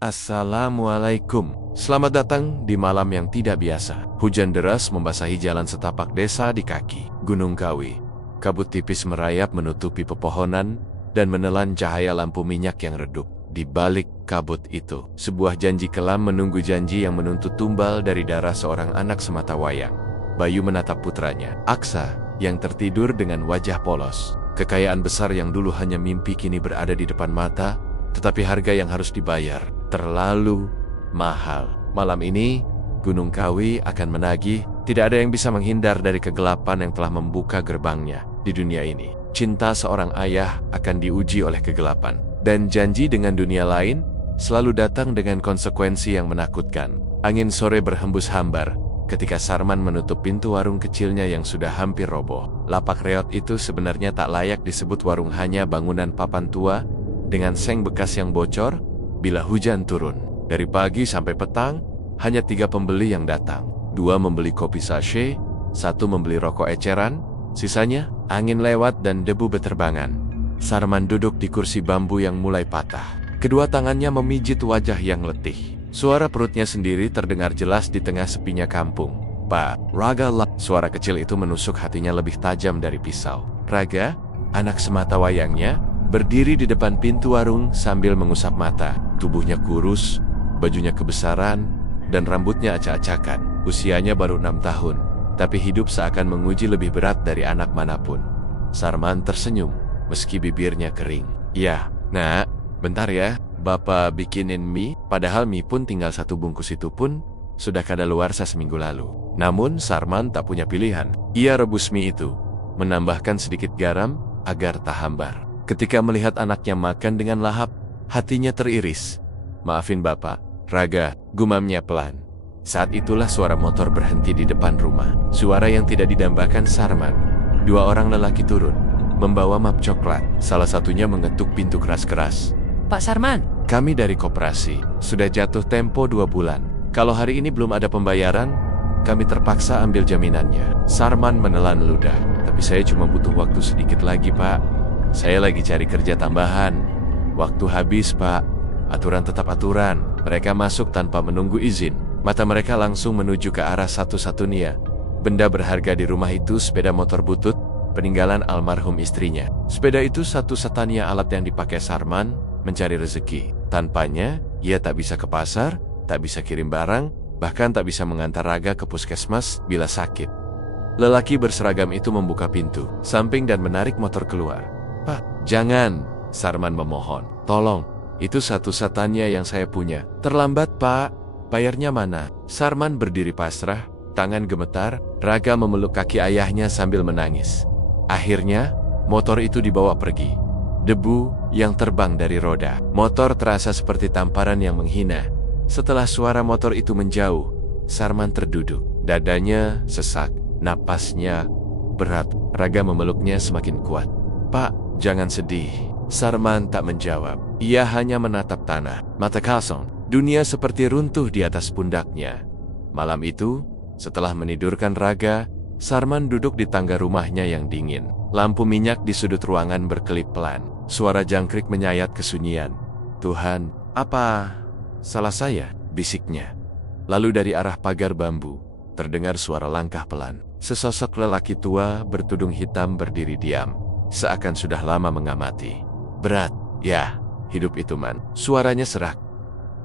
Assalamualaikum. Selamat datang di malam yang tidak biasa. Hujan deras membasahi jalan setapak desa di kaki Gunung Kawi. Kabut tipis merayap menutupi pepohonan dan menelan cahaya lampu minyak yang redup. Di balik kabut itu, sebuah janji kelam menunggu janji yang menuntut tumbal dari darah seorang anak sematawayang. Bayu menatap putranya, Aksa, yang tertidur dengan wajah polos. Kekayaan besar yang dulu hanya mimpi kini berada di depan mata, tetapi harga yang harus dibayar terlalu mahal. Malam ini, Gunung Kawi akan menagih. Tidak ada yang bisa menghindar dari kegelapan yang telah membuka gerbangnya di dunia ini. Cinta seorang ayah akan diuji oleh kegelapan. Dan janji dengan dunia lain selalu datang dengan konsekuensi yang menakutkan. Angin sore berhembus hambar ketika Sarman menutup pintu warung kecilnya yang sudah hampir roboh. Lapak reot itu sebenarnya tak layak disebut warung, hanya bangunan papan tua dengan seng bekas yang bocor bila hujan turun. Dari pagi sampai petang, hanya 3 pembeli yang datang. 2 membeli kopi sachet, 1 membeli rokok eceran, sisanya angin lewat dan debu beterbangan. Sarman duduk di kursi bambu yang mulai patah. Kedua tangannya memijit wajah yang letih. Suara perutnya sendiri terdengar jelas di tengah sepinya kampung. Pak, Raga lah. Suara kecil itu menusuk hatinya lebih tajam dari pisau. Raga, anak sematawayangnya, berdiri di depan pintu warung sambil mengusap mata. Tubuhnya kurus, bajunya kebesaran, dan rambutnya acak-acakan. Usianya baru 6 tahun, tapi hidup seakan menguji lebih berat dari anak manapun. Sarman tersenyum, meski bibirnya kering. Ya, nak, bentar ya, Bapak bikinin mie. Padahal mie pun tinggal 1 bungkus, itu pun sudah kadaluarsa seminggu lalu. Namun Sarman tak punya pilihan. Ia rebus mie itu, menambahkan sedikit garam agar tak hambar. Ketika melihat anaknya makan dengan lahap, hatinya teriris. Maafin Bapak, Raga, gumamnya pelan. Saat itulah suara motor berhenti di depan rumah. Suara yang tidak didambakan Sarman. 2 orang lelaki turun, membawa map coklat. Salah satunya mengetuk pintu keras-keras. Pak Sarman, Kami dari koperasi, sudah jatuh tempo 2 bulan. Kalau hari ini belum ada pembayaran, kami terpaksa ambil jaminannya. Sarman menelan ludah. Tapi saya cuma butuh waktu sedikit lagi, Pak. Saya lagi cari kerja tambahan. Waktu habis, Pak. Aturan tetap aturan. Mereka masuk tanpa menunggu izin. Mata mereka langsung menuju ke arah satu-satunya benda berharga di rumah itu, sepeda motor butut, peninggalan almarhum istrinya. Sepeda itu satu-satunya alat yang dipakai Sarman mencari rezeki. Tanpanya, ia tak bisa ke pasar, tak bisa kirim barang, bahkan tak bisa mengantar Raga ke puskesmas bila sakit. Lelaki berseragam itu membuka pintu samping dan menarik motor keluar. Pak, jangan, Sarman memohon. Tolong, itu satu-satunya yang saya punya. Terlambat, Pak. Bayarnya mana? Sarman berdiri pasrah, tangan gemetar. Raga memeluk kaki ayahnya sambil menangis. Akhirnya, motor itu dibawa pergi. Debu yang terbang dari roda. Motor terasa seperti tamparan yang menghina. Setelah suara motor itu menjauh, Sarman terduduk. Dadanya sesak, napasnya berat. Raga memeluknya semakin kuat. Pak, jangan sedih. Sarman tak menjawab. Ia hanya menatap tanah, mata kosong. Dunia seperti runtuh di atas pundaknya. Malam itu, setelah menidurkan Raga, Sarman duduk di tangga rumahnya yang dingin. Lampu minyak di sudut ruangan berkelip pelan. Suara jangkrik menyayat kesunyian. Tuhan, apa salah saya? Bisiknya. Lalu dari arah pagar bambu, terdengar suara langkah pelan. Sesosok lelaki tua bertudung hitam berdiri diam, seakan sudah lama mengamati. Berat, ya, hidup itu, Man. Suaranya serak.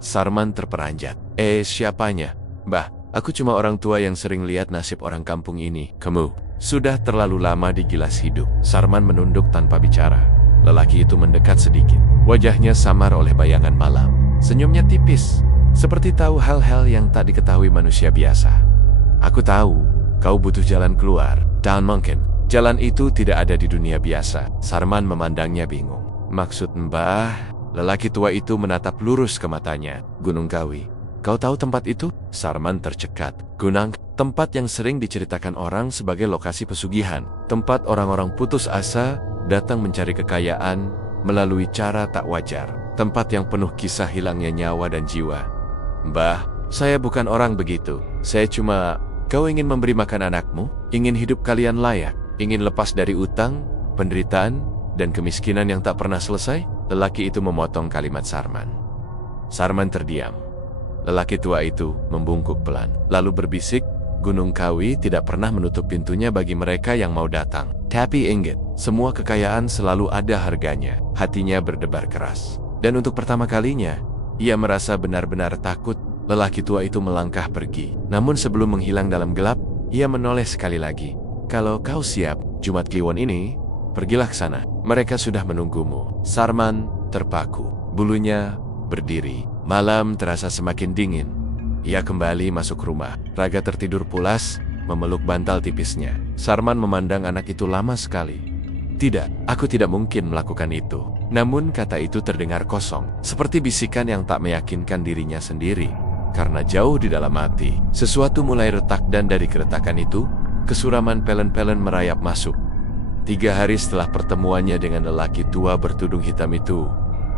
Sarman terperanjat. Siapanya? Mbah, aku cuma orang tua yang sering lihat nasib orang kampung ini. Kamu sudah terlalu lama digilas hidup. Sarman menunduk tanpa bicara. Lelaki itu mendekat sedikit. Wajahnya samar oleh bayangan malam. Senyumnya tipis, seperti tahu hal-hal yang tak diketahui manusia biasa. Aku tahu, kau butuh jalan keluar. Dan mungkin jalan itu tidak ada di dunia biasa. Sarman memandangnya bingung. Maksud Mbah? Lelaki tua itu menatap lurus ke matanya. Gunung Kawi. Kau tahu tempat itu? Sarman tercekat. Gunung, tempat yang sering diceritakan orang sebagai lokasi pesugihan. Tempat orang-orang putus asa datang mencari kekayaan melalui cara tak wajar. Tempat yang penuh kisah hilangnya nyawa dan jiwa. Mbah, saya bukan orang begitu. Saya cuma... Kau ingin memberi makan anakmu? Ingin hidup kalian layak? Ingin lepas dari utang, penderitaan, dan kemiskinan yang tak pernah selesai? Lelaki itu memotong kalimat Sarman. Sarman terdiam. Lelaki tua itu membungkuk pelan, lalu berbisik, Gunung Kawi tidak pernah menutup pintunya bagi mereka yang mau datang. Tapi ingat, semua kekayaan selalu ada harganya. Hatinya berdebar keras. Dan untuk pertama kalinya, ia merasa benar-benar takut. Lelaki tua itu melangkah pergi. Namun sebelum menghilang dalam gelap, ia menoleh sekali lagi. Kalau kau siap, Jumat Kliwon ini, pergilah ke sana. Mereka sudah menunggumu. Sarman terpaku. Bulunya berdiri. Malam terasa semakin dingin. Ia kembali masuk rumah. Raga tertidur pulas, memeluk bantal tipisnya. Sarman memandang anak itu lama sekali. Tidak, aku tidak mungkin melakukan itu. Namun kata itu terdengar kosong, seperti bisikan yang tak meyakinkan dirinya sendiri. Karena jauh di dalam hati, sesuatu mulai retak dan dari keretakan itu, kesuraman pelen-pelen merayap masuk. 3 hari setelah pertemuannya dengan lelaki tua bertudung hitam itu,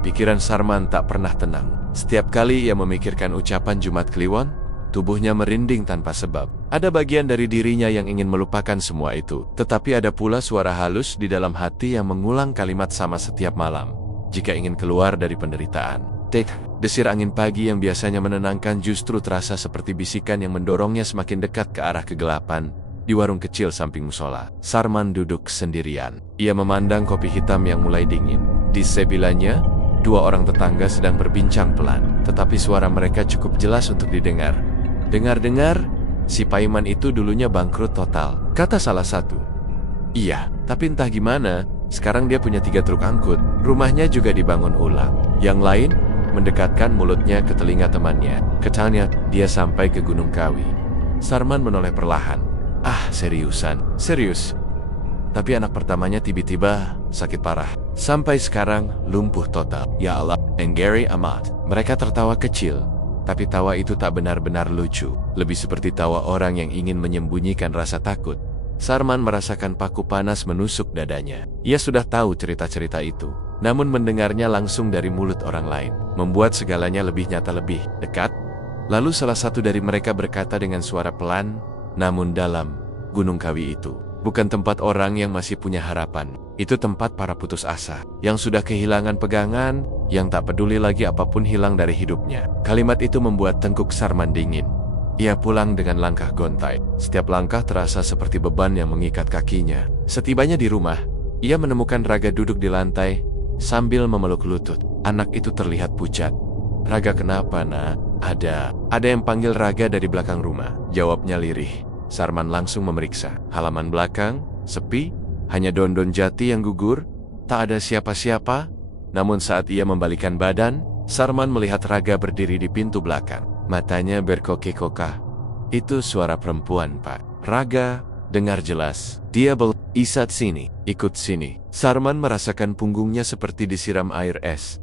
pikiran Sarman tak pernah tenang. Setiap kali ia memikirkan ucapan Jumat Kliwon, tubuhnya merinding tanpa sebab. Ada bagian dari dirinya yang ingin melupakan semua itu, tetapi ada pula suara halus di dalam hati yang mengulang kalimat sama setiap malam. Jika ingin keluar dari penderitaan, desir angin pagi yang biasanya menenangkan justru terasa seperti bisikan yang mendorongnya semakin dekat ke arah kegelapan. Di warung kecil samping musola, Sarman duduk sendirian. Ia memandang kopi hitam yang mulai dingin. Di sebelahnya, 2 orang tetangga sedang berbincang pelan, tetapi suara mereka cukup jelas untuk didengar. Dengar-dengar, si Paiman itu dulunya bangkrut total, kata salah satu. Iya, tapi entah gimana, sekarang dia punya 3 truk angkut. Rumahnya juga dibangun ulang. Yang lain mendekatkan mulutnya ke telinga temannya. Katanya, dia sampai ke Gunung Kawi. Sarman menoleh perlahan. Ah, serius. Tapi anak pertamanya tiba-tiba sakit parah. Sampai sekarang lumpuh total. Ya Allah, Gary amat. Mereka tertawa kecil, tapi tawa itu tak benar-benar lucu. Lebih seperti tawa orang yang ingin menyembunyikan rasa takut. Sarman merasakan paku panas menusuk dadanya. Ia sudah tahu cerita-cerita itu, namun mendengarnya langsung dari mulut orang lain membuat segalanya lebih nyata, lebih dekat. Lalu salah satu dari mereka berkata dengan suara pelan namun dalam, Gunung Kawi itu bukan tempat orang yang masih punya harapan. Itu tempat para putus asa, yang sudah kehilangan pegangan, yang tak peduli lagi apapun hilang dari hidupnya. Kalimat itu membuat tengkuk Sarman dingin. Ia pulang dengan langkah gontai. Setiap langkah terasa seperti beban yang mengikat kakinya. Setibanya di rumah, ia menemukan Raga duduk di lantai, sambil memeluk lutut. Anak itu terlihat pucat. Raga, kenapa, nak? Ada yang panggil Raga dari belakang rumah. Jawabnya lirih. Sarman langsung memeriksa. Halaman belakang, sepi, hanya daun-daun jati yang gugur, tak ada siapa-siapa. Namun saat ia membalikan badan, Sarman melihat Raga berdiri di pintu belakang. Matanya berkokeh-kokah. Itu suara perempuan, Pak. Raga dengar jelas. Dia isat sini, ikut sini. Sarman merasakan punggungnya seperti disiram air es.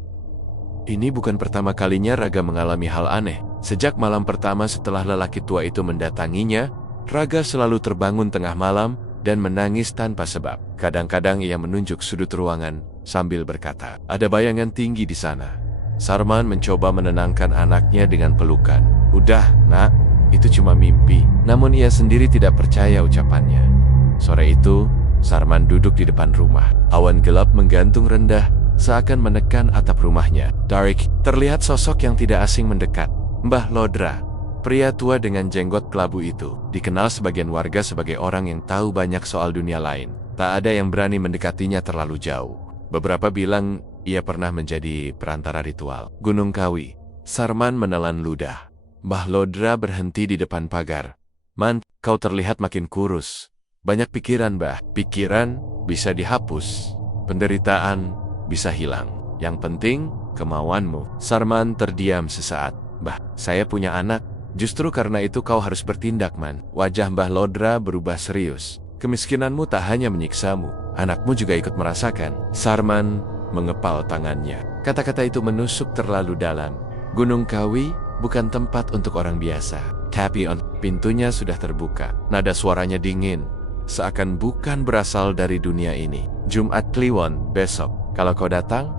Ini bukan pertama kalinya Raga mengalami hal aneh. Sejak malam pertama setelah lelaki tua itu mendatanginya, Raga selalu terbangun tengah malam dan menangis tanpa sebab. Kadang-kadang ia menunjuk sudut ruangan sambil berkata, ada bayangan tinggi di sana. Sarman mencoba menenangkan anaknya dengan pelukan. Udah, nak, itu cuma mimpi. Namun ia sendiri tidak percaya ucapannya. Sore itu, Sarman duduk di depan rumah. Awan gelap menggantung rendah, seakan menekan atap rumahnya. Darik, terlihat sosok yang tidak asing mendekat. Mbah Lodra, pria tua dengan jenggot kelabu itu, dikenal sebagian warga sebagai orang yang tahu banyak soal dunia lain. Tak ada yang berani mendekatinya terlalu jauh. Beberapa bilang ia pernah menjadi perantara ritual. Gunung Kawi. Sarman menelan ludah. Mbah Lodra berhenti di depan pagar. Man, kau terlihat makin kurus. Banyak pikiran, Mbah. Pikiran bisa dihapus. Penderitaan bisa hilang. Yang penting, kemauanmu. Sarman terdiam sesaat. Mbah, saya punya anak. Justru karena itu kau harus bertindak, Man. Wajah Mbah Lodra berubah serius. Kemiskinanmu tak hanya menyiksamu, anakmu juga ikut merasakan. Sarman mengepal tangannya. Kata-kata itu menusuk terlalu dalam. Gunung Kawi bukan tempat untuk orang biasa. Tapi pintunya sudah terbuka. Nada suaranya dingin, seakan bukan berasal dari dunia ini. Jumat Kliwon besok. Kalau kau datang,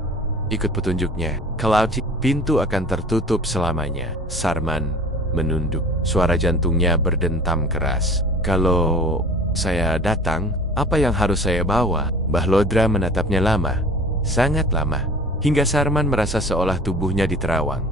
ikut petunjuknya. Kalau pintu akan tertutup selamanya. Sarman menunduk. Suara jantungnya berdentam keras. Kalau saya datang, apa yang harus saya bawa? Mbah Lodra menatapnya lama. Sangat lama. Hingga Sarman merasa seolah tubuhnya diterawang.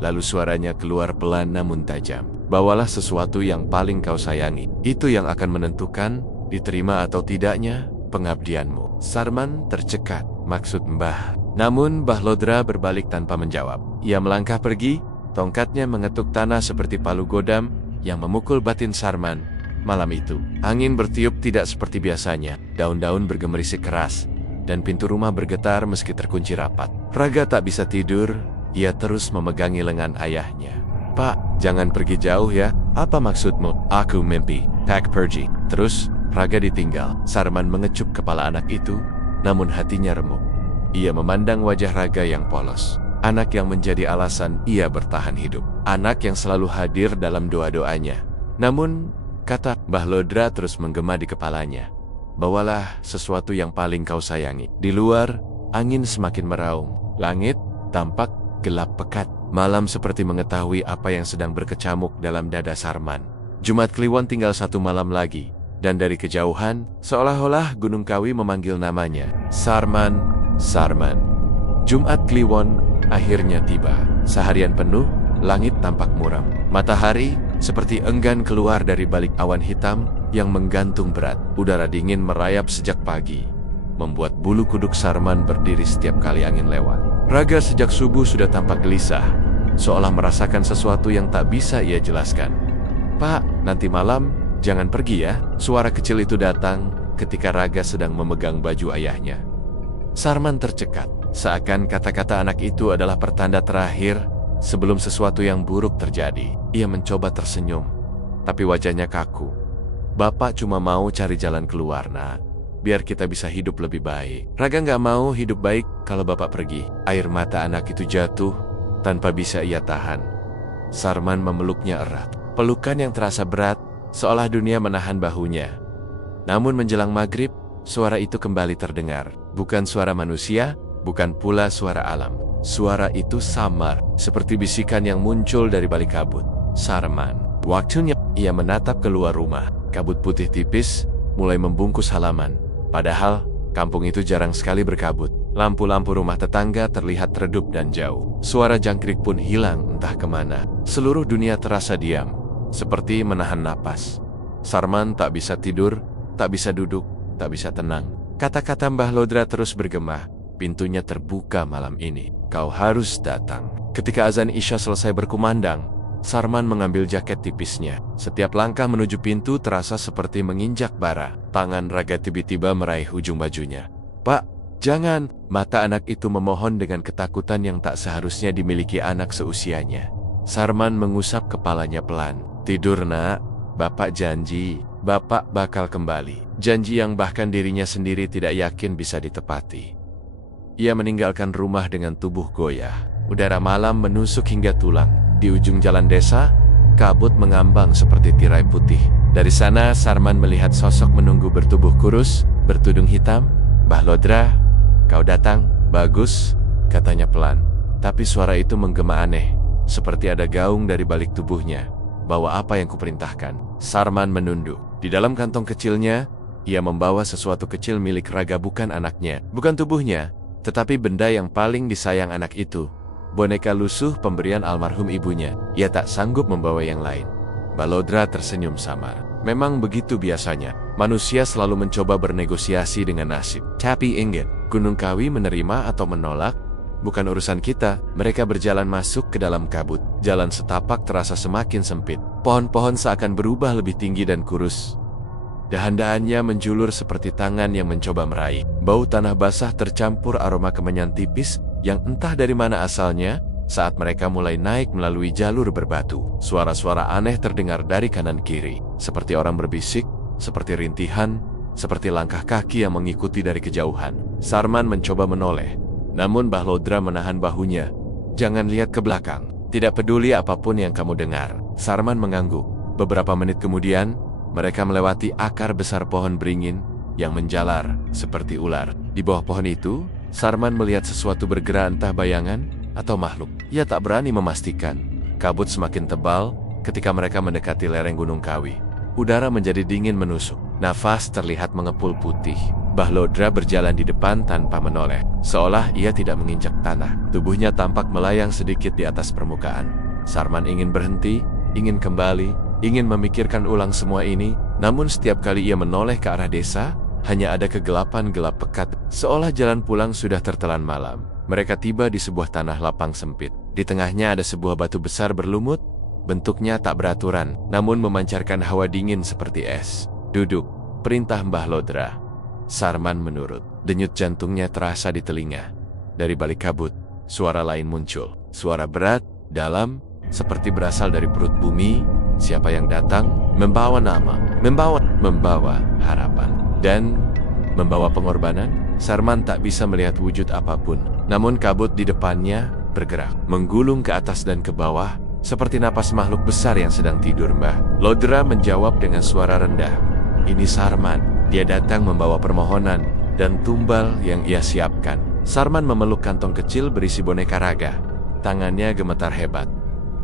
Lalu suaranya keluar pelan namun tajam. Bawalah sesuatu yang paling kau sayangi. Itu yang akan menentukan diterima atau tidaknya pengabdianmu. Sarman tercekat. Maksud Mbah. Namun Bahlodra berbalik tanpa menjawab. Ia melangkah pergi. Tongkatnya mengetuk tanah seperti palu godam yang memukul batin Sarman. Malam itu, angin bertiup tidak seperti biasanya. Daun-daun bergemerisik keras. Dan pintu rumah bergetar meski terkunci rapat. Raga tak bisa tidur. Ia terus memegangi lengan ayahnya. Pak, jangan pergi jauh ya. Apa maksudmu? Aku mimpi. Tak pergi. Terus, Raga ditinggal. Sarman mengecup kepala anak itu, namun hatinya remuk. Ia memandang wajah Raga yang polos. Anak yang menjadi alasan ia bertahan hidup. Anak yang selalu hadir dalam doa-doanya. Namun, kata Bahlodra terus menggema di kepalanya. Bawalah sesuatu yang paling kau sayangi. Di luar, angin semakin meraung. Langit tampak gelap pekat. Malam seperti mengetahui apa yang sedang berkecamuk dalam dada Sarman. Jumat Kliwon tinggal 1 malam lagi. Dan dari kejauhan, seolah-olah Gunung Kawi memanggil namanya. Sarman, Sarman. Jumat Kliwon akhirnya tiba. Seharian penuh, langit tampak muram. Matahari seperti enggan keluar dari balik awan hitam yang menggantung berat. Udara dingin merayap sejak pagi, membuat bulu kuduk Sarman berdiri setiap kali angin lewat. Raga sejak subuh sudah tampak gelisah, seolah merasakan sesuatu yang tak bisa ia jelaskan. Pak, nanti malam jangan pergi ya. Suara kecil itu datang ketika Raga sedang memegang baju ayahnya. Sarman tercekat, seakan kata-kata anak itu adalah pertanda terakhir sebelum sesuatu yang buruk terjadi. Ia mencoba tersenyum, tapi wajahnya kaku. Bapak cuma mau cari jalan keluar, nak. Biar kita bisa hidup lebih baik. Raga nggak mau hidup baik kalau bapak pergi. Air mata anak itu jatuh tanpa bisa ia tahan. Sarman memeluknya erat. Pelukan yang terasa berat, seolah dunia menahan bahunya. Namun menjelang maghrib, suara itu kembali terdengar. Bukan suara manusia, bukan pula suara alam. Suara itu samar, seperti bisikan yang muncul dari balik kabut. Sarman. Waktunya ia menatap keluar rumah. Kabut putih tipis mulai membungkus halaman. Padahal, kampung itu jarang sekali berkabut. Lampu-lampu rumah tetangga terlihat redup dan jauh. Suara jangkrik pun hilang entah kemana. Seluruh dunia terasa diam, seperti menahan napas. Sarman tak bisa tidur, tak bisa duduk, tak bisa tenang. Kata-kata Mbah Lodra terus bergema. Pintunya terbuka malam ini. Kau harus datang. Ketika azan Isya selesai berkumandang, Sarman mengambil jaket tipisnya. Setiap langkah menuju pintu terasa seperti menginjak bara. Tangan Raga tiba-tiba meraih ujung bajunya. Pak, jangan! Mata anak itu memohon dengan ketakutan yang tak seharusnya dimiliki anak seusianya. Sarman mengusap kepalanya pelan. Tidur, nak. Bapak janji, bapak bakal kembali. Janji yang bahkan dirinya sendiri tidak yakin bisa ditepati. Ia meninggalkan rumah dengan tubuh goyah. Udara malam menusuk hingga tulang. Di ujung jalan desa, kabut mengambang seperti tirai putih. Dari sana, Sarman melihat sosok menunggu bertubuh kurus, bertudung hitam. Mbah Lodra, kau datang? Bagus, katanya pelan. Tapi suara itu menggema aneh, seperti ada gaung dari balik tubuhnya. Bawa apa yang kuperintahkan? Sarman menunduk. Di dalam kantong kecilnya, ia membawa sesuatu kecil milik Raga, bukan anaknya. Bukan tubuhnya, tetapi benda yang paling disayang anak itu. Boneka lusuh pemberian almarhum ibunya. Ia tak sanggup membawa yang lain. Balodra tersenyum samar. Memang begitu biasanya. Manusia selalu mencoba bernegosiasi dengan nasib. Tapi ingat, Gunung Kawi menerima atau menolak bukan urusan kita. Mereka berjalan masuk ke dalam kabut. Jalan setapak terasa semakin sempit. Pohon-pohon seakan berubah lebih tinggi dan kurus. Dahan-dahannya menjulur seperti tangan yang mencoba meraih. Bau tanah basah tercampur aroma kemenyan tipis yang entah dari mana asalnya. Saat mereka mulai naik melalui jalur berbatu, suara-suara aneh terdengar dari kanan kiri. Seperti orang berbisik, seperti rintihan, seperti langkah kaki yang mengikuti dari kejauhan. Sarman mencoba menoleh, namun Mbah Lodra menahan bahunya. Jangan lihat ke belakang. Tidak peduli apapun yang kamu dengar. Sarman mengangguk. Beberapa menit kemudian, mereka melewati akar besar pohon beringin yang menjalar seperti ular. Di bawah pohon itu, Sarman melihat sesuatu bergerak, entah bayangan atau makhluk. Ia tak berani memastikan. Kabut semakin tebal ketika mereka mendekati lereng Gunung Kawi. Udara menjadi dingin menusuk. Nafas terlihat mengepul putih. Bahlodra berjalan di depan tanpa menoleh, seolah ia tidak menginjak tanah. Tubuhnya tampak melayang sedikit di atas permukaan. Sarman ingin berhenti, ingin kembali, ingin memikirkan ulang semua ini, namun setiap kali ia menoleh ke arah desa, hanya ada kegelapan gelap pekat, seolah jalan pulang sudah tertelan malam. Mereka tiba di sebuah tanah lapang sempit. Di tengahnya ada sebuah batu besar berlumut, bentuknya tak beraturan, namun memancarkan hawa dingin seperti es. "Duduk," perintah Mbah Lodra. Sarman menurut. Denyut jantungnya terasa di telinga. Dari balik kabut, suara lain muncul. Suara berat, dalam, seperti berasal dari perut bumi. Siapa yang datang? Membawa nama, membawa harapan, dan membawa pengorbanan. Sarman tak bisa melihat wujud apapun. Namun kabut di depannya bergerak, menggulung ke atas dan ke bawah, seperti napas makhluk besar yang sedang tidur. Mbah Lodra menjawab dengan suara rendah. "Ini Sarman. Dia datang membawa permohonan dan tumbal yang ia siapkan." Sarman memeluk kantong kecil berisi boneka raga. Tangannya gemetar hebat.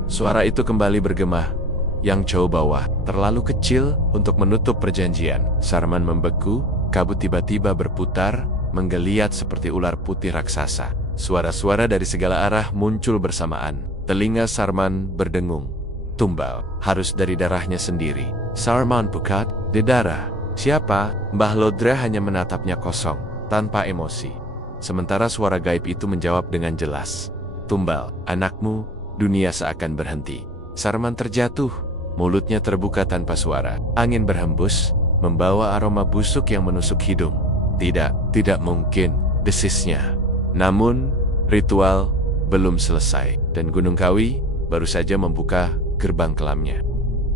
Suara itu kembali bergema. "Yang Chow bawa terlalu kecil untuk menutup perjanjian." Sarman membeku, kabut tiba-tiba berputar, menggeliat seperti ular putih raksasa. Suara-suara dari segala arah muncul bersamaan. Telinga Sarman berdengung. Tumbal, harus dari darahnya sendiri. Sarman pukat, "Di darah. Siapa?" Mbah Lodra hanya menatapnya kosong, tanpa emosi. Sementara suara gaib itu menjawab dengan jelas. "Tumbal, anakmu, dunia seakan berhenti." Sarman terjatuh, mulutnya terbuka tanpa suara. Angin berhembus, membawa aroma busuk yang menusuk hidung. Tidak mungkin, desisnya. Namun, ritual belum selesai, dan Gunung Kawi baru saja membuka gerbang kelamnya.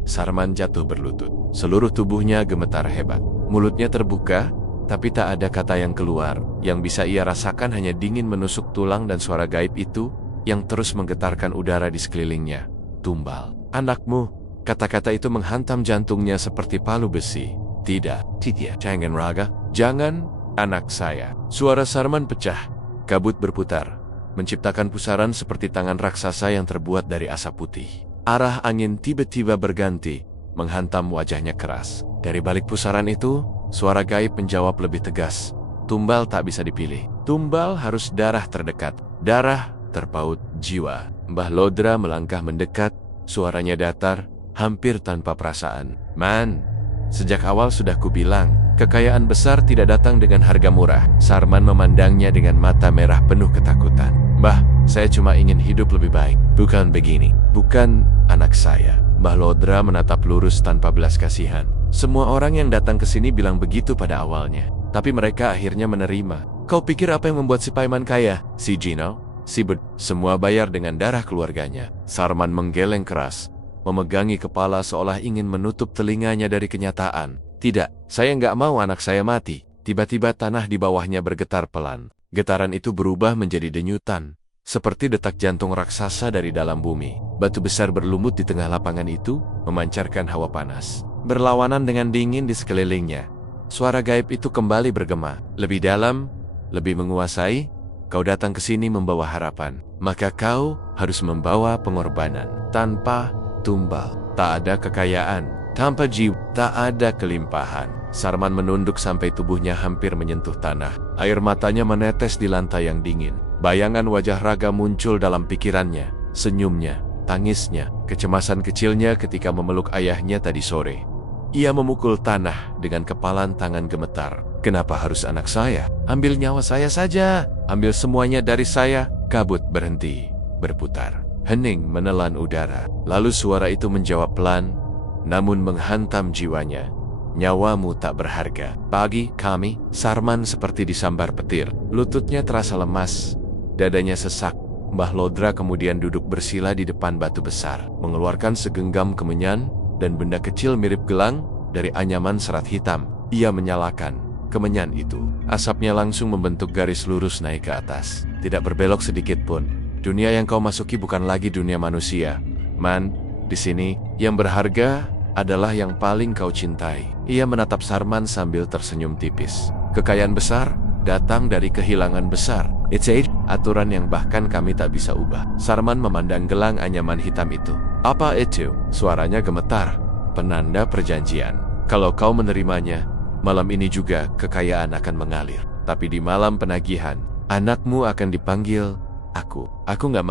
Sarman jatuh berlutut. Seluruh tubuhnya gemetar hebat. Mulutnya terbuka, tapi tak ada kata yang keluar. Yang bisa ia rasakan hanya dingin menusuk tulang dan suara gaib itu yang terus menggetarkan udara di sekelilingnya. "Tumbal, anakmu." Kata-kata itu menghantam jantungnya seperti palu besi. Tidak, jangan raga, jangan, anak saya." Suara Sarman pecah, kabut berputar, menciptakan pusaran seperti tangan raksasa yang terbuat dari asap putih. Arah angin tiba-tiba berganti, menghantam wajahnya keras. Dari balik pusaran itu, suara gaib menjawab lebih tegas. "Tumbal tak bisa dipilih. Tumbal harus darah terdekat. Darah terpaut jiwa." Mbah Lodra melangkah mendekat, suaranya datar, hampir tanpa perasaan. "Man, sejak awal sudah kubilang, kekayaan besar tidak datang dengan harga murah." Sarman memandangnya dengan mata merah penuh ketakutan. "Mbah, saya cuma ingin hidup lebih baik. Bukan begini. Bukan, anak saya." Mbah Lodra menatap lurus tanpa belas kasihan. Semua orang yang datang ke sini bilang begitu pada awalnya, tapi mereka akhirnya menerima. "Kau pikir apa yang membuat si Paiman kaya? Si Gino? Si Bud? Semua bayar dengan darah keluarganya." Sarman menggeleng keras, memegangi kepala seolah ingin menutup telinganya dari kenyataan. "Tidak, saya nggak mau anak saya mati." Tiba-tiba tanah di bawahnya bergetar pelan. Getaran itu berubah menjadi denyutan, seperti detak jantung raksasa dari dalam bumi. Batu besar berlumut di tengah lapangan itu, memancarkan hawa panas, berlawanan dengan dingin di sekelilingnya. Suara gaib itu kembali bergema, lebih dalam, lebih menguasai. "Kau datang ke sini membawa harapan, maka kau harus membawa pengorbanan. Tanpa tumbal, tak ada kekayaan. Tanpa jiwa, tak ada kelimpahan." Sarman menunduk sampai tubuhnya hampir menyentuh tanah. Air matanya menetes di lantai yang dingin. Bayangan wajah Raga muncul dalam pikirannya. Senyumnya, tangisnya, kecemasan kecilnya ketika memeluk ayahnya tadi sore. Ia memukul tanah dengan kepalan tangan gemetar. "Kenapa harus anak saya? Ambil nyawa saya saja. Ambil semuanya dari saya." Kabut berhenti, berputar. Hening menelan udara. Lalu suara itu menjawab pelan, namun menghantam jiwanya. "Nyawamu tak berharga. Pagi kami." Sarman seperti disambar petir. Lututnya terasa lemas, dadanya sesak. Mbah Lodra kemudian duduk bersila di depan batu besar, mengeluarkan segenggam kemenyan dan benda kecil mirip gelang dari anyaman serat hitam. Ia menyalakan kemenyan itu. Asapnya langsung membentuk garis lurus naik ke atas, tidak berbelok sedikit pun. "Dunia yang kau masuki bukan lagi dunia manusia, Man. Di sini, yang berharga adalah yang paling kau cintai." Ia menatap Sarman sambil tersenyum tipis. "Kekayaan besar datang dari kehilangan besar. It's aturan yang bahkan kami tak bisa ubah." Sarman memandang gelang anyaman hitam itu. "Apa itu?" Suaranya gemetar. "Penanda perjanjian. Kalau kau menerimanya, malam ini juga kekayaan akan mengalir. Tapi di malam penagihan, anakmu akan dipanggil. Aku nggak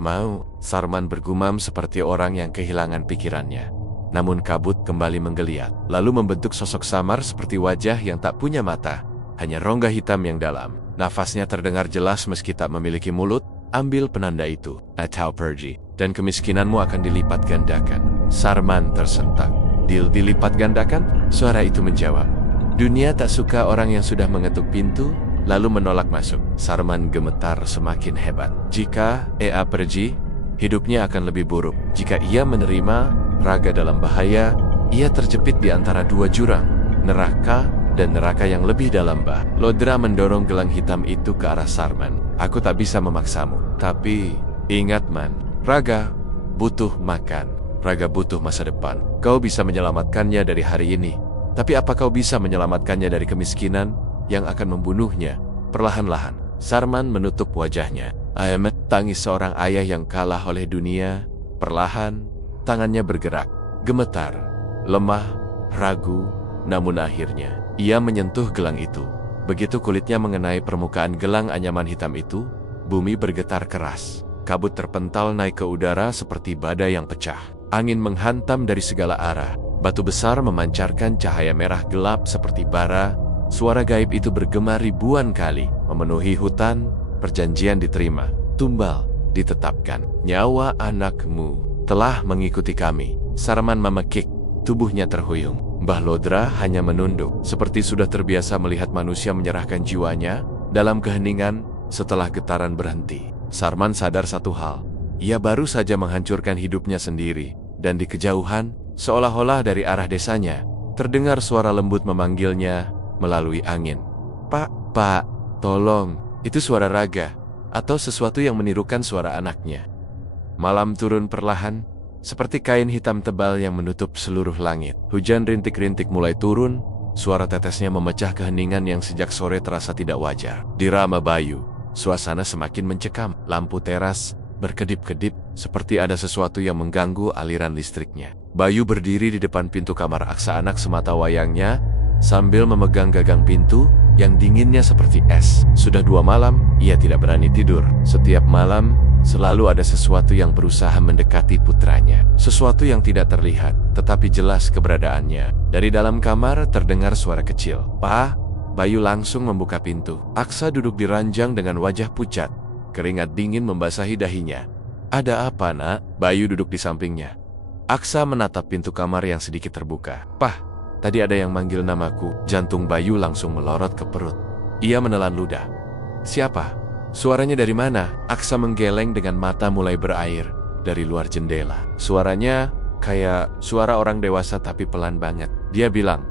mau. Sarman bergumam seperti orang yang kehilangan pikirannya. Namun kabut kembali menggeliat, lalu membentuk sosok samar seperti wajah yang tak punya mata, hanya rongga hitam yang dalam. Nafasnya terdengar jelas meski tak memiliki mulut. Ambil penanda itu, atau pergi, dan kemiskinanmu akan dilipat gandakan. Sarman tersentak. Dilipat gandakan? Suara itu menjawab. Dunia tak suka orang yang sudah mengetuk pintu, lalu menolak masuk. Sarman gemetar semakin hebat. Jika Ea pergi, hidupnya akan lebih buruk. Jika ia menerima, Raga dalam bahaya. Ia terjepit di antara dua jurang, neraka dan neraka yang lebih dalam. Lodra mendorong gelang hitam itu ke arah Sarman. Aku tak bisa memaksamu. Tapi, ingat Man, Raga butuh makan. Raga butuh masa depan. Kau bisa menyelamatkannya dari hari ini. Tapi apa kau bisa menyelamatkannya dari kemiskinan yang akan membunuhnya perlahan-lahan? Sarman menutup wajahnya. Tangis seorang ayah yang kalah oleh dunia. Perlahan, tangannya bergerak, gemetar, lemah, ragu, namun akhirnya ia menyentuh gelang itu. Begitu kulitnya mengenai permukaan gelang anyaman hitam itu, bumi bergetar keras. Kabut terpental naik ke udara seperti badai yang pecah. Angin menghantam dari segala arah. Batu besar memancarkan cahaya merah gelap seperti bara. Suara gaib itu bergema ribuan kali, memenuhi hutan. Perjanjian diterima, tumbal ditetapkan. Nyawa anakmu telah mengikuti kami. Sarman memekik, tubuhnya terhuyung. Mbah Lodra hanya menunduk, seperti sudah terbiasa melihat manusia menyerahkan jiwanya dalam keheningan setelah getaran berhenti. Sarman sadar satu hal, ia baru saja menghancurkan hidupnya sendiri, dan di kejauhan, seolah-olah dari arah desanya, terdengar suara lembut memanggilnya melalui angin. Pak, tolong, itu suara Raga, atau sesuatu yang menirukan suara anaknya. Malam turun perlahan, seperti kain hitam tebal yang menutup seluruh langit. Hujan rintik-rintik mulai turun, suara tetesnya memecah keheningan yang sejak sore terasa tidak wajar. Di Rama Bayu, suasana semakin mencekam. Lampu teras berkedip-kedip, seperti ada sesuatu yang mengganggu aliran listriknya. Bayu berdiri di depan pintu kamar Aksa anak semata wayangnya, sambil memegang gagang pintu yang dinginnya seperti es. Sudah 2 malam, ia tidak berani tidur. Setiap malam, selalu ada sesuatu yang berusaha mendekati putranya. Sesuatu yang tidak terlihat, tetapi jelas keberadaannya. Dari dalam kamar terdengar suara kecil. "Pa!" Bayu langsung membuka pintu. Aksa duduk di ranjang dengan wajah pucat. Keringat dingin membasahi dahinya. "Ada apa, Nak?" Bayu duduk di sampingnya. Aksa menatap pintu kamar yang sedikit terbuka. "Pah, tadi ada yang manggil namaku." Jantung Bayu langsung melorot ke perut. Ia menelan ludah. "Siapa? Suaranya dari mana?" Aksa menggeleng dengan mata mulai berair. Dari luar jendela. Suaranya kayak suara orang dewasa tapi pelan banget. Dia bilang,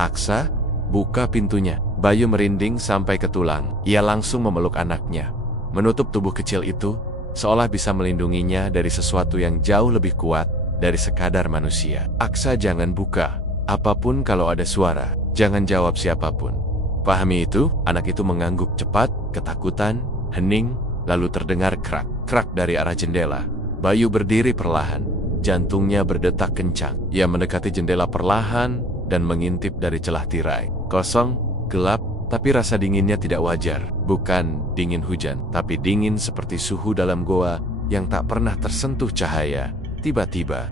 "Aksa, buka pintunya." Bayu merinding sampai ke tulang. Ia langsung memeluk anaknya. Menutup tubuh kecil itu, seolah bisa melindunginya dari sesuatu yang jauh lebih kuat dari sekadar manusia. "Aksa, jangan buka. Apapun kalau ada suara, jangan jawab siapapun. Pahami itu?" Anak itu mengangguk cepat, ketakutan, hening, lalu terdengar krak dari arah jendela. Bayu berdiri perlahan, jantungnya berdetak kencang. Ia mendekati jendela perlahan dan mengintip dari celah tirai. Kosong, gelap, tapi rasa dinginnya tidak wajar. Bukan dingin hujan, tapi dingin seperti suhu dalam goa yang tak pernah tersentuh cahaya. Tiba-tiba,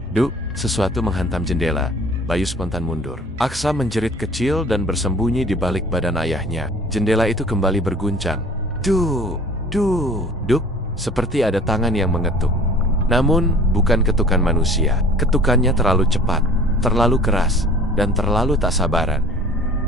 sesuatu menghantam jendela. Bayu spontan mundur. Aksa menjerit kecil dan bersembunyi di balik badan ayahnya. Jendela itu kembali berguncang. Duk, seperti ada tangan yang mengetuk. Namun, bukan ketukan manusia. Ketukannya terlalu cepat, terlalu keras, dan terlalu tak sabaran.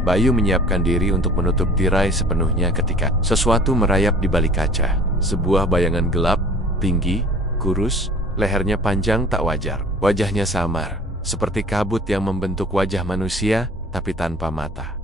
Bayu menyiapkan diri untuk menutup tirai sepenuhnya ketika sesuatu merayap di balik kaca. Sebuah bayangan gelap, tinggi, kurus, lehernya panjang tak wajar. Wajahnya samar, seperti kabut yang membentuk wajah manusia, tapi tanpa mata.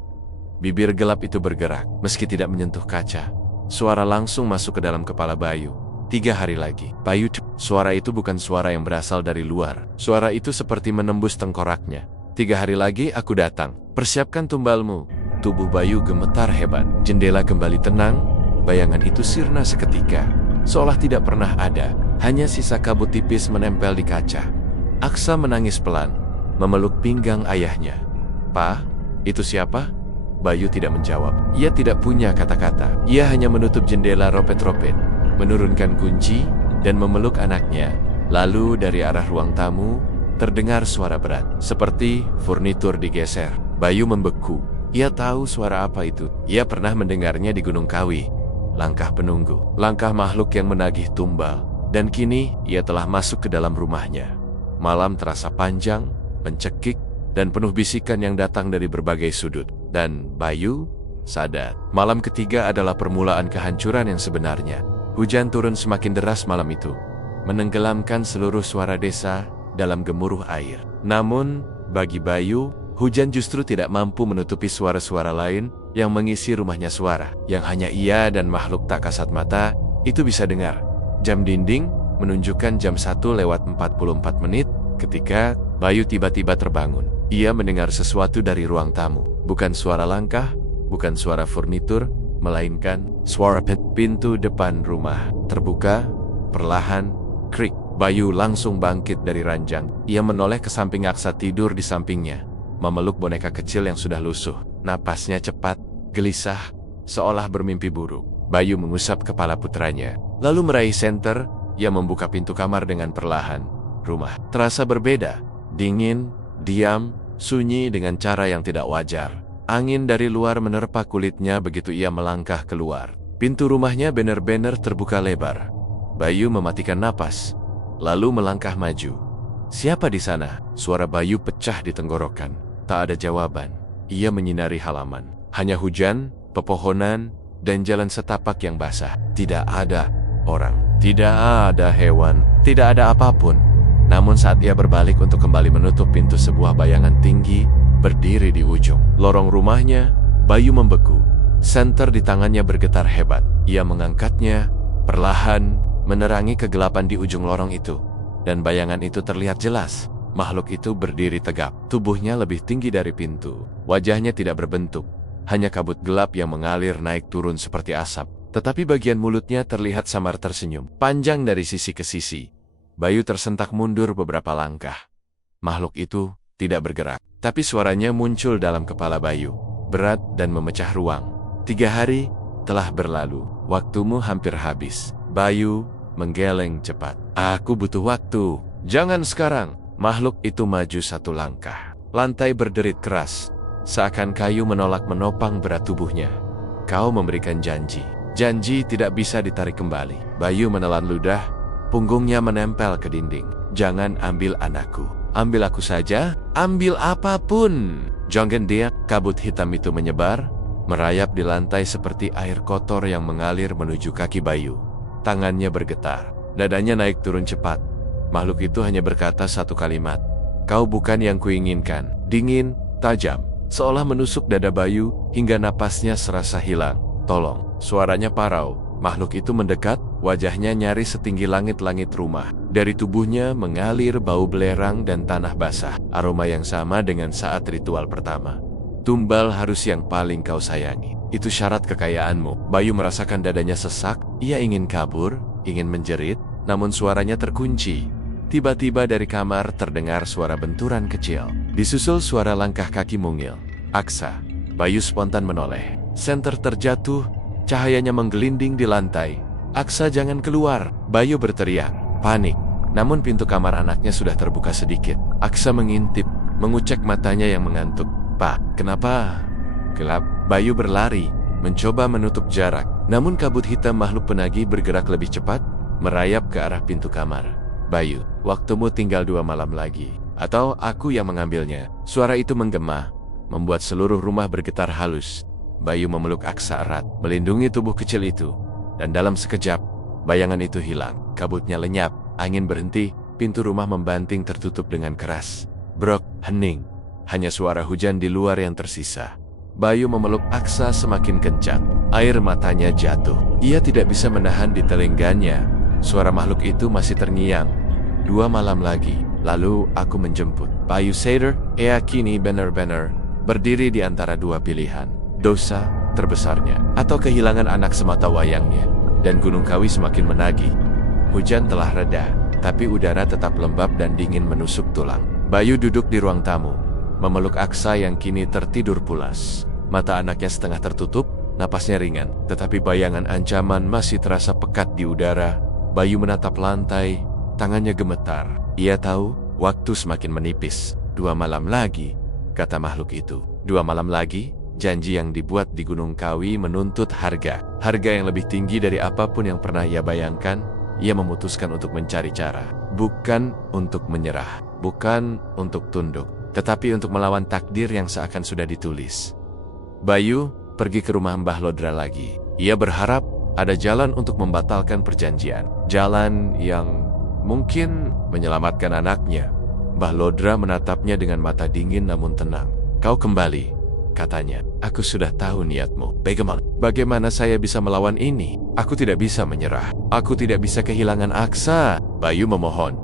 Bibir gelap itu bergerak, meski tidak menyentuh kaca. Suara langsung masuk ke dalam kepala Bayu. 3 hari lagi. Bayu, suara itu bukan suara yang berasal dari luar. Suara itu seperti menembus tengkoraknya. 3 hari lagi aku datang. Persiapkan tumbalmu. Tubuh Bayu gemetar hebat. Jendela kembali tenang. Bayangan itu sirna seketika. Seolah tidak pernah ada. Hanya sisa kabut tipis menempel di kaca. Aksa menangis pelan, memeluk pinggang ayahnya. "Pa, Itu siapa? Bayu tidak menjawab. Ia tidak punya kata-kata. Ia hanya menutup jendela ropet-ropet, menurunkan kunci, dan memeluk anaknya. Lalu dari arah ruang tamu, terdengar suara berat, seperti furnitur digeser. Bayu membeku. Ia tahu suara apa itu. Ia pernah mendengarnya di Gunung Kawi. Langkah penunggu, langkah makhluk yang menagih tumbal. Dan kini, ia telah masuk ke dalam rumahnya. Malam terasa panjang, mencekik, dan penuh bisikan yang datang dari berbagai sudut. Dan Bayu sadar, malam ketiga adalah permulaan kehancuran yang sebenarnya. Hujan turun semakin deras malam itu, menenggelamkan seluruh suara desa dalam gemuruh air. Namun, bagi Bayu, hujan justru tidak mampu menutupi suara-suara lain yang mengisi rumahnya, suara yang hanya ia dan makhluk tak kasat mata itu bisa dengar. Jam dinding menunjukkan jam 1:44 ketika Bayu tiba-tiba terbangun. Ia mendengar sesuatu dari ruang tamu. Bukan suara langkah, bukan suara furnitur, melainkan suara pintu depan rumah terbuka perlahan, krik. Bayu langsung bangkit dari ranjang. Ia menoleh ke samping Aksa tidur di sampingnya, memeluk boneka kecil yang sudah lusuh. Napasnya cepat, gelisah, seolah bermimpi buruk. Bayu mengusap kepala putranya, lalu meraih senter. Ia membuka pintu kamar dengan perlahan. Rumah terasa berbeda, dingin, diam, sunyi dengan cara yang tidak wajar. Angin dari luar menerpa kulitnya begitu ia melangkah keluar. Pintu rumahnya benar-benar terbuka lebar. Bayu mematikan napas, lalu melangkah maju. Siapa di sana? Suara Bayu pecah di tenggorokan. Tak ada jawaban. Ia menyinari halaman. Hanya hujan, pepohonan, dan jalan setapak yang basah. Tidak ada orang, tidak ada hewan, tidak ada apapun. Namun saat ia berbalik untuk kembali menutup pintu, sebuah bayangan tinggi berdiri di ujung lorong rumahnya. Bayu membeku. Senter di tangannya bergetar hebat. Ia mengangkatnya, perlahan, menerangi kegelapan di ujung lorong itu. Dan bayangan itu terlihat jelas. Makhluk itu berdiri tegap. Tubuhnya lebih tinggi dari pintu. Wajahnya tidak berbentuk. Hanya kabut gelap yang mengalir naik turun seperti asap. Tetapi bagian mulutnya terlihat samar tersenyum, panjang dari sisi ke sisi. Bayu tersentak mundur beberapa langkah. Makhluk itu tidak bergerak. Tapi suaranya muncul dalam kepala Bayu, berat dan memecah ruang. 3 hari telah berlalu. Waktumu hampir habis. Bayu menggeleng cepat. Aku butuh waktu. Jangan sekarang. Makhluk itu maju 1 langkah. Lantai berderit keras, seakan kayu menolak menopang berat tubuhnya. Kau memberikan janji. Janji tidak bisa ditarik kembali. Bayu menelan ludah, punggungnya menempel ke dinding. Jangan ambil anakku. Ambil aku saja. Ambil apapun. Jangan dia. Kabut hitam itu menyebar, merayap di lantai seperti air kotor yang mengalir menuju kaki Bayu. Tangannya bergetar. Dadanya naik turun cepat. Makhluk itu hanya berkata 1 kalimat. Kau bukan yang kuinginkan. Dingin, tajam, seolah menusuk dada Bayu hingga napasnya serasa hilang. Tolong. Suaranya parau. Makhluk itu mendekat, wajahnya nyaris setinggi langit-langit rumah. Dari tubuhnya mengalir bau belerang dan tanah basah, aroma yang sama dengan saat ritual pertama. Tumbal harus yang paling kau sayangi. Itu syarat kekayaanmu. Bayu merasakan dadanya sesak. Ia ingin kabur, ingin menjerit, namun suaranya terkunci. Tiba-tiba dari kamar terdengar suara benturan kecil. Disusul suara langkah kaki mungil. Aksa. Bayu spontan menoleh. Senter terjatuh, cahayanya menggelinding di lantai. Aksa, jangan keluar. Bayu berteriak, panik. Namun pintu kamar anaknya sudah terbuka sedikit. Aksa mengintip, mengucek matanya yang mengantuk. Pak, kenapa? Gelap. Bayu berlari, mencoba menutup jarak. Namun kabut hitam makhluk penagih bergerak lebih cepat, merayap ke arah pintu kamar. Bayu, waktumu tinggal 2 malam lagi. Atau aku yang mengambilnya. Suara itu menggema, membuat seluruh rumah bergetar halus. Bayu memeluk Aksa erat, melindungi tubuh kecil itu. Dan dalam sekejap, bayangan itu hilang. Kabutnya lenyap, angin berhenti, pintu rumah membanting tertutup dengan keras. Brok, hening. Hanya suara hujan di luar yang tersisa. Bayu memeluk Aksa semakin kencang. Air matanya jatuh. Ia tidak bisa menahan di telingganya. Suara makhluk itu masih terngiang. 2 malam lagi, lalu aku menjemput. Bayu sadar, ia kini benar-benar berdiri di antara 2 pilihan. Dosa terbesarnya, atau kehilangan anak semata wayangnya. Dan Gunung Kawi semakin menagih. Hujan telah reda, tapi udara tetap lembab dan dingin menusuk tulang. Bayu duduk di ruang tamu, memeluk Aksa yang kini tertidur pulas. Mata anaknya setengah tertutup, napasnya ringan, tetapi bayangan ancaman masih terasa pekat di udara. Bayu menatap lantai, tangannya gemetar. Ia tahu waktu semakin menipis. 2 malam lagi, kata makhluk itu. 2 malam lagi, janji yang dibuat di Gunung Kawi menuntut harga yang lebih tinggi dari apapun yang pernah ia bayangkan. Ia memutuskan untuk mencari cara, bukan untuk menyerah, bukan untuk tunduk, tetapi untuk melawan takdir yang seakan sudah ditulis. Bayu pergi ke rumah Mbah Lodra lagi. Ia berharap ada jalan untuk membatalkan perjanjian, jalan yang mungkin menyelamatkan anaknya. Mbah Lodra menatapnya dengan mata dingin namun tenang. Kau kembali, katanya. Aku sudah tahu niatmu. Bagaimana saya bisa melawan ini? Aku tidak bisa menyerah. Aku tidak bisa kehilangan Aksa. Bayu memohon.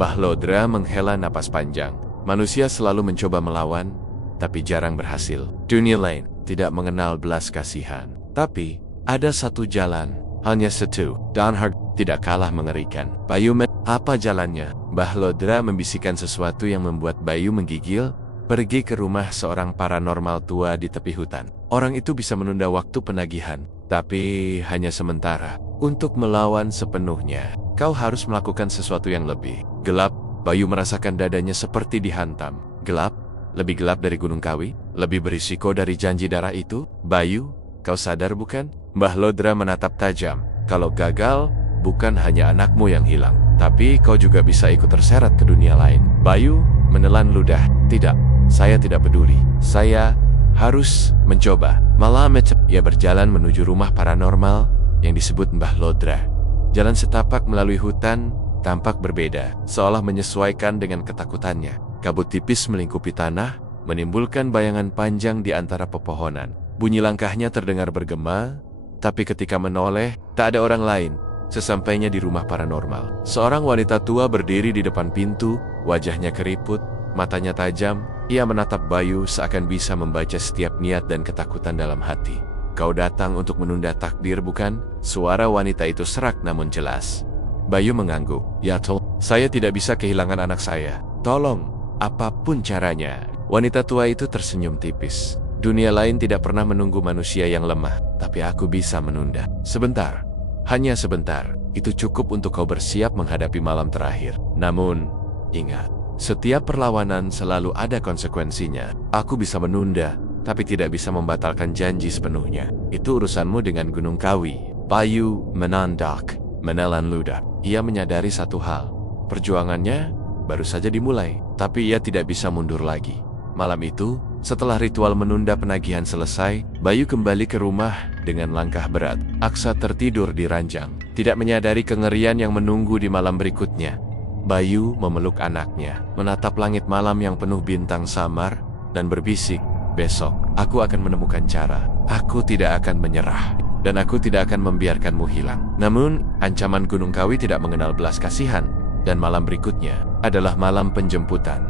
Mbah Lodra menghela napas panjang. Manusia selalu mencoba melawan, tapi jarang berhasil. Dunia lain tidak mengenal belas kasihan. Tapi ada satu jalan, hanya satu, dan tidak kalah mengerikan. Bayu apa jalannya? Mbah Lodra membisikkan sesuatu yang membuat Bayu menggigil. Pergi ke rumah seorang paranormal tua di tepi hutan. Orang itu bisa menunda waktu penagihan, tapi hanya sementara. Untuk melawan sepenuhnya, kau harus melakukan sesuatu yang lebih gelap. Bayu merasakan dadanya seperti dihantam. Gelap? Lebih gelap dari Gunung Kawi? Lebih berisiko dari janji darah itu? Bayu, kau sadar bukan? Mbah Lodra menatap tajam. Kalau gagal, bukan hanya anakmu yang hilang, tapi kau juga bisa ikut terseret ke dunia lain. Bayu menelan ludah. Tidak. Saya tidak peduli. Saya harus mencoba. Malam ia berjalan menuju rumah paranormal yang disebut Mbah Lodra. Jalan setapak melalui hutan tampak berbeda, seolah menyesuaikan dengan ketakutannya. Kabut tipis melingkupi tanah, menimbulkan bayangan panjang di antara pepohonan. Bunyi langkahnya terdengar bergema, tapi ketika menoleh, tak ada orang lain. Sesampainya di rumah paranormal, seorang wanita tua berdiri di depan pintu, wajahnya keriput, matanya tajam. Ia menatap Bayu seakan bisa membaca setiap niat dan ketakutan dalam hati. Kau datang untuk menunda takdir bukan? Suara wanita itu serak namun jelas. Bayu mengangguk. Ya saya tidak bisa kehilangan anak saya. Tolong, apapun caranya. Wanita tua itu tersenyum tipis. Dunia lain tidak pernah menunggu manusia yang lemah, tapi aku bisa menunda. Sebentar, hanya sebentar. Itu cukup untuk kau bersiap menghadapi malam terakhir. Namun, ingat. Setiap perlawanan selalu ada konsekuensinya. Aku bisa menunda, tapi tidak bisa membatalkan janji sepenuhnya. Itu urusanmu dengan Gunung Kawi. Bayu menandak, menelan ludah. Ia menyadari satu hal. Perjuangannya baru saja dimulai, tapi ia tidak bisa mundur lagi. Malam itu, setelah ritual menunda penagihan selesai, Bayu kembali ke rumah dengan langkah berat. Aksa tertidur di ranjang, tidak menyadari kengerian yang menunggu di malam berikutnya. Bayu memeluk anaknya, menatap langit malam yang penuh bintang samar, dan berbisik, besok, aku akan menemukan cara. Aku tidak akan menyerah, dan aku tidak akan membiarkanmu hilang. Namun, ancaman Gunung Kawi tidak mengenal belas kasihan, dan malam berikutnya adalah malam penjemputan.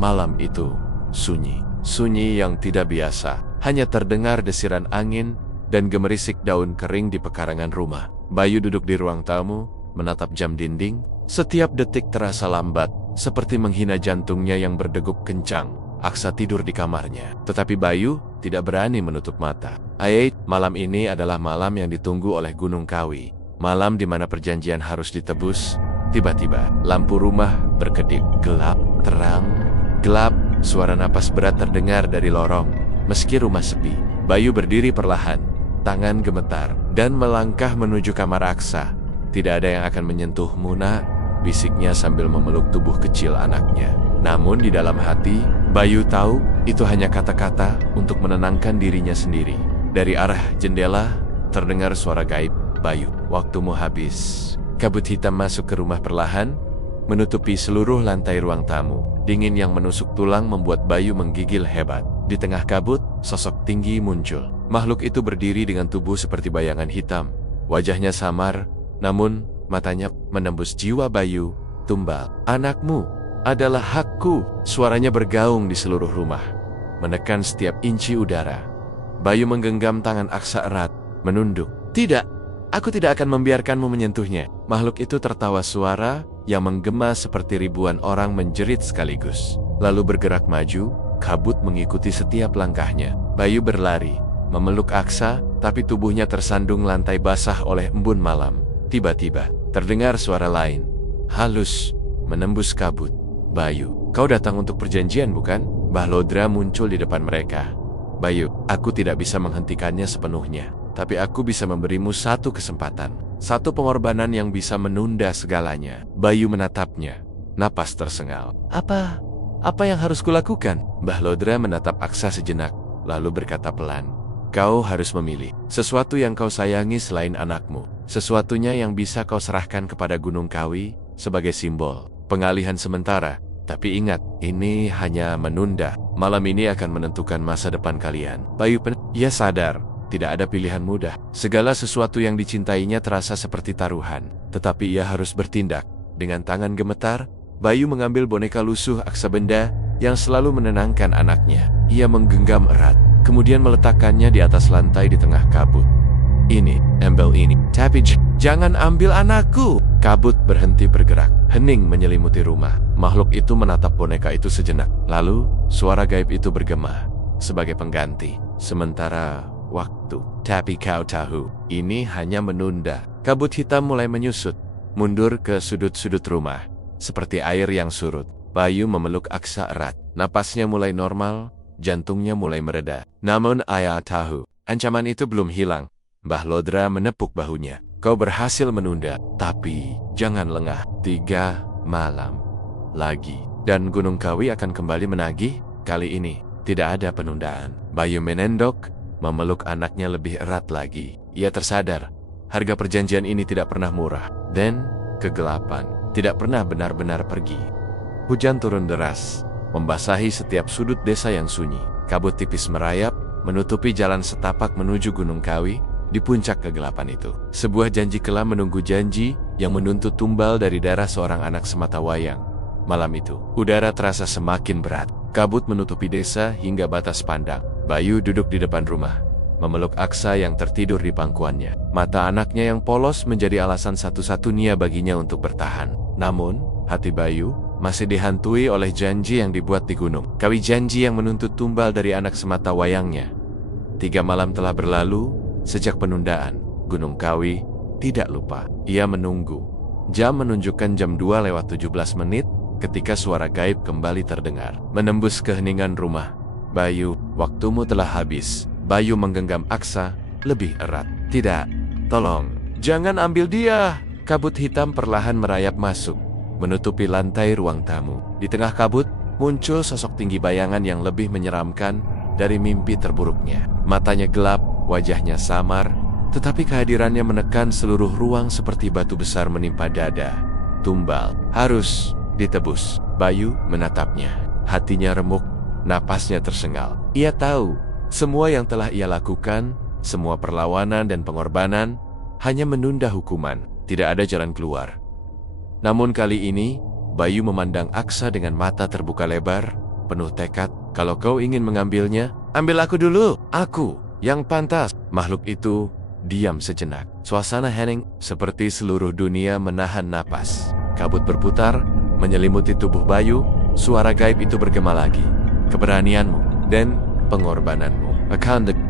Malam itu, sunyi. Sunyi yang tidak biasa, hanya terdengar desiran angin, dan gemerisik daun kering di pekarangan rumah. Bayu duduk di ruang tamu, menatap jam dinding. Setiap detik terasa lambat, seperti menghina jantungnya yang berdegup kencang. Aksa tidur di kamarnya, tetapi Bayu tidak berani menutup mata. Malam ini adalah malam yang ditunggu oleh Gunung Kawi. Malam di mana perjanjian harus ditebus. Tiba-tiba, lampu rumah berkedip. Gelap, terang, gelap. Suara napas berat terdengar dari lorong. Meski rumah sepi, Bayu berdiri perlahan, tangan gemetar, dan melangkah menuju kamar Aksa. Tidak ada yang akan menyentuhmu, nak, bisiknya sambil memeluk tubuh kecil anaknya. Namun di dalam hati, Bayu tahu itu hanya kata-kata untuk menenangkan dirinya sendiri. Dari arah jendela, terdengar suara gaib. Bayu, waktumu habis. Kabut hitam masuk ke rumah perlahan, menutupi seluruh lantai ruang tamu. Dingin yang menusuk tulang membuat Bayu menggigil hebat. Di tengah kabut, sosok tinggi muncul. Makhluk itu berdiri dengan tubuh seperti bayangan hitam. Wajahnya samar, namun matanya menembus jiwa Bayu. Tumbal, anakmu adalah hakku. Suaranya bergaung di seluruh rumah, menekan setiap inci udara. Bayu menggenggam tangan Aksa erat, menunduk. Tidak, aku tidak akan membiarkanmu menyentuhnya. Makhluk itu tertawa suara yang menggema seperti ribuan orang menjerit sekaligus. Lalu bergerak maju, Kabut mengikuti setiap langkahnya. Bayu berlari, memeluk Aksa, tapi tubuhnya tersandung lantai basah oleh embun malam. Tiba-tiba, terdengar suara lain, halus, menembus kabut. Bayu, kau datang untuk perjanjian bukan? Bahlodra muncul di depan mereka. Bayu, aku tidak bisa menghentikannya sepenuhnya. Tapi aku bisa memberimu satu kesempatan. Satu pengorbanan yang bisa menunda segalanya. Bayu menatapnya. Napas tersengal. Apa yang harus kulakukan? Bahlodra menatap Aksa sejenak, lalu berkata pelan. Kau harus memilih. Sesuatu yang kau sayangi selain anakmu. Sesuatunya yang bisa kau serahkan kepada Gunung Kawi sebagai simbol pengalihan sementara. Tapi ingat, ini hanya menunda. Malam ini akan menentukan masa depan kalian. Bayu ia sadar, tidak ada pilihan mudah. Segala sesuatu yang dicintainya terasa seperti taruhan. Tetapi ia harus bertindak. Dengan tangan gemetar, Bayu mengambil boneka lusuh Aksa Benda yang selalu menenangkan anaknya. Ia menggenggam erat, kemudian meletakkannya di atas lantai di tengah kabut. Ini, ambil ini. Tapi jangan ambil anakku. Kabut berhenti bergerak. Hening menyelimuti rumah. Makhluk itu menatap boneka itu sejenak. Lalu, suara gaib itu bergema sebagai pengganti. Sementara waktu. Tapi kau tahu, ini hanya menunda. Kabut hitam mulai menyusut, mundur ke sudut-sudut rumah. Seperti air yang surut. Bayu memeluk Aksa erat. Napasnya mulai normal, jantungnya mulai mereda. Namun ayah tahu, ancaman itu belum hilang. Bahlodra menepuk bahunya. Kau berhasil menunda, tapi jangan lengah. 3 malam lagi. Dan Gunung Kawi akan kembali menagih. Kali ini, tidak ada penundaan. Bayu menendok, memeluk anaknya lebih erat lagi. Ia tersadar, harga perjanjian ini tidak pernah murah. Dan kegelapan tidak pernah benar-benar pergi. Hujan turun deras, membasahi setiap sudut desa yang sunyi. Kabut tipis merayap, menutupi jalan setapak menuju Gunung Kawi. Di puncak kegelapan itu, sebuah janji kelam menunggu janji yang menuntut tumbal dari darah seorang anak sematawayang. Malam itu, udara terasa semakin berat. Kabut menutupi desa hingga batas pandang. Bayu duduk di depan rumah, memeluk Aksa yang tertidur di pangkuannya. Mata anaknya yang polos menjadi alasan satu-satunya baginya untuk bertahan. Namun, hati Bayu masih dihantui oleh janji yang dibuat di Gunung Kawi, janji yang menuntut tumbal dari anak sematawayangnya. 3 malam telah berlalu. Sejak penundaan, Gunung Kawi tidak lupa. Ia menunggu. Jam menunjukkan jam 2:17 ketika suara gaib kembali terdengar, menembus keheningan rumah. Bayu, waktumu telah habis. Bayu menggenggam Aksa lebih erat. Tidak, tolong, jangan ambil dia. Kabut hitam perlahan merayap masuk, menutupi lantai ruang tamu. Di tengah kabut, muncul sosok tinggi bayangan yang lebih menyeramkan dari mimpi terburuknya. Matanya gelap, wajahnya samar, tetapi kehadirannya menekan seluruh ruang seperti batu besar menimpa dada. Tumbal harus ditebus. Bayu menatapnya. Hatinya remuk, napasnya tersengal. Ia tahu, semua yang telah ia lakukan, semua perlawanan dan pengorbanan, hanya menunda hukuman. Tidak ada jalan keluar. Namun kali ini, Bayu memandang Aksa dengan mata terbuka lebar, penuh tekad. Kalau kau ingin mengambilnya, ambil aku dulu. Aku yang pantas. Makhluk itu diam sejenak. Suasana hening, seperti seluruh dunia menahan napas. Kabut berputar, menyelimuti tubuh Bayu. Suara gaib itu bergema lagi. Keberanianmu dan pengorbananmu.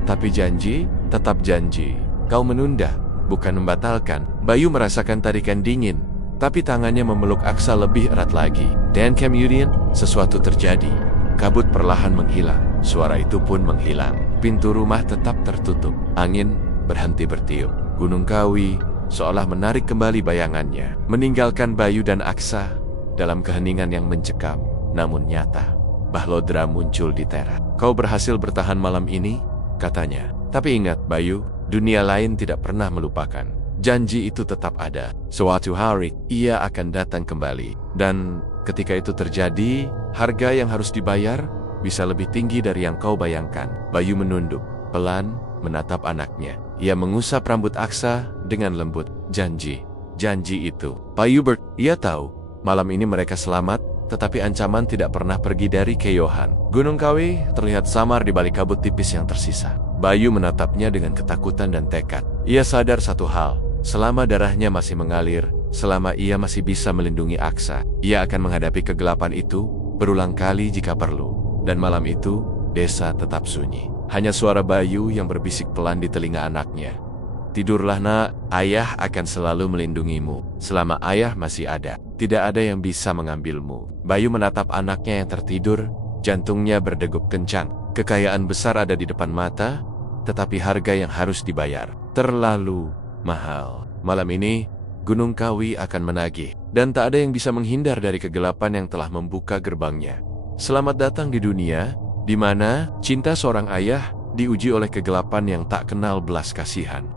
Tapi janji, tetap janji. Kau menunda, bukan membatalkan. Bayu merasakan tarikan dingin, tapi tangannya memeluk Aksa lebih erat lagi. Dan kemudian, sesuatu terjadi. Kabut perlahan menghilang. Suara itu pun menghilang. Pintu rumah tetap tertutup. Angin berhenti bertiup. Gunung Kawi seolah menarik kembali bayangannya, meninggalkan Bayu dan Aksa dalam keheningan yang mencekam, namun nyata. Bahlodra muncul di teras. Kau berhasil bertahan malam ini, katanya. Tapi ingat Bayu, dunia lain tidak pernah melupakan. Janji itu tetap ada. Suatu hari, ia akan datang kembali. Dan ketika itu terjadi, harga yang harus dibayar bisa lebih tinggi dari yang kau bayangkan. Bayu menunduk, pelan menatap anaknya. Ia mengusap rambut Aksa dengan lembut. Janji itu. Bayu ia tahu, malam ini mereka selamat, tetapi ancaman tidak pernah pergi dari Keyohan. Gunung Kawi terlihat samar di balik kabut tipis yang tersisa. Bayu menatapnya dengan ketakutan dan tekad. Ia sadar satu hal, selama darahnya masih mengalir, selama ia masih bisa melindungi Aksa, ia akan menghadapi kegelapan itu berulang kali jika perlu. Dan malam itu, desa tetap sunyi. Hanya suara Bayu yang berbisik pelan di telinga anaknya. Tidurlah nak, ayah akan selalu melindungimu. Selama ayah masih ada, tidak ada yang bisa mengambilmu. Bayu menatap anaknya yang tertidur, jantungnya berdegup kencang. Kekayaan besar ada di depan mata, tetapi harga yang harus dibayar terlalu mahal. Malam ini, Gunung Kawi akan menagih, dan tak ada yang bisa menghindar dari kegelapan yang telah membuka gerbangnya. Selamat datang di dunia, di mana cinta seorang ayah diuji oleh kegelapan yang tak kenal belas kasihan.